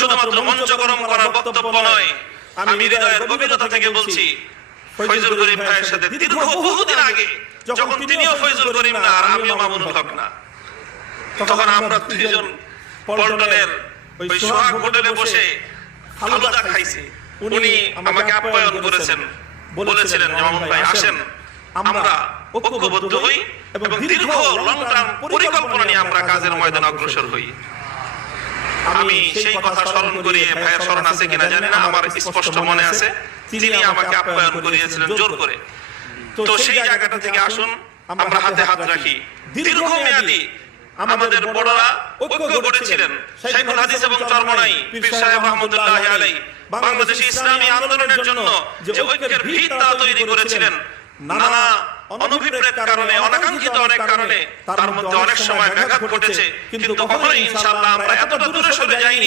শুধুমাত্র মঞ্চ গরম করার বক্তব্য নয়, আমি হৃদয়ের গভীরতা থেকে বলছি, ফয়জুল করিম ভাইয়ের সাথে দীর্ঘ বহুদিন আগে, যখন তিনিও ফয়জুল করিম না আর আমিও মামুনুল হক না, তখন আমরা দুইজন পল্টনের ওই সোহাগ হোটেলে বসে ফালুদা খাইছি। উনি আমাকে আপ্যায়ন করেছেন, বলেছিলেন মামুন ভাই আসেন আমরা ঐক্যবদ্ধ হই এবং দীর্ঘ লং টার্ম পরিকল্পনা নিয়ে আমরা কাজের ময়দানে অগ্রসর হই। আমি সেই কথা স্মরণ করি, ভাইয়ের স্মরণ আছে কিনা জানি না, আমার স্পষ্ট মনে আছে তিনি আমাকে আপ্যায়ন করিয়েছিলেন জোর করে। তো সেই জায়গাটা থেকে আসুন আমরা হাতে হাত রাখি। দীর্ঘমেয়াদী আমাদের বড়রা ঐক্য গড়েছিলেন, শাইখুল হাদিস এবং চরমনাই পীর সাহেব রহমাতুল্লাহ আলাইহি বাংলাদেশী ইসলামী আন্দোলনের জন্য যে ঐক্যের ভিত তা তৈরি করেছিলেন, নানা অনভিপ্রেত কারণে, অনাকাঙ্ক্ষিত অনেক কারণে তার মধ্যে অনেক সময় ব্যাঘাত ঘটেছে, কিন্তু কখনোই ইনশাআল্লাহ আমরা এতটা দূরে সরে যাইনি।